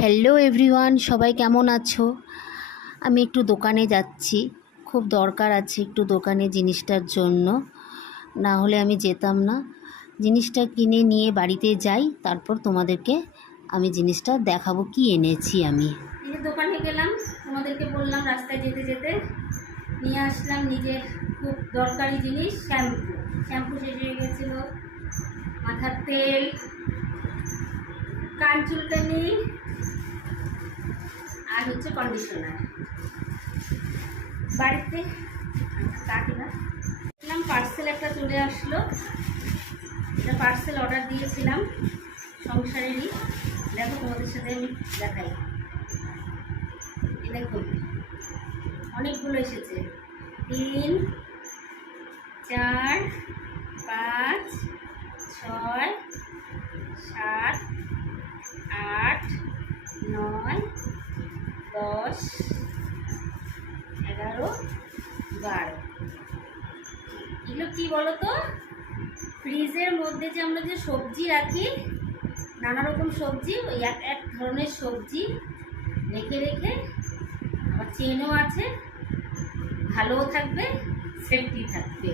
Hello everyone, সবাই কেমন আছো? আমি একটু দোকানে যাচ্ছি, খুব দরকার আছে একটু দোকানে জিনিসটার জন্য, না হলে আমি যেতাম না। জিনিসটা কিনে নিয়ে বাড়িতে যাই, তারপর তোমাদেরকে আমি জিনিসটা দেখাবো কি এনেছি আমি। এই যে দোকানে গেলাম, তোমাদেরকে বললাম রাস্তায় যেতে যেতে নিয়ে আসলাম নিজের খুব দরকারি জিনিস, শ্যাম্পু শেষ হয়ে গেছিলো, মাথার তেল, কান চুলকানি আর হচ্ছে কন্ডিশনার। বাড়িতে কাকিনা দেখলাম পার্সেল একটা চলে আসলো। এটা পার্সেল অর্ডার দিয়েছিলাম সংসারেরই। দেখো তোমাদের সাথে আমি দেখাই। দেখুন অনেকগুলো এসেছে, 3, 4, 5, 6, 7, 8, 9, 10, 11, 12। এগুলো কি বলো তো? ফ্রিজের মধ্যে যে আমরা যে সবজি রাখি, নানা রকম সবজি, ওই এক এক ধরনের সবজি রেখে রেখে, আবার চেনও আছে, ভালোও থাকবে, সেফটি থাকবে।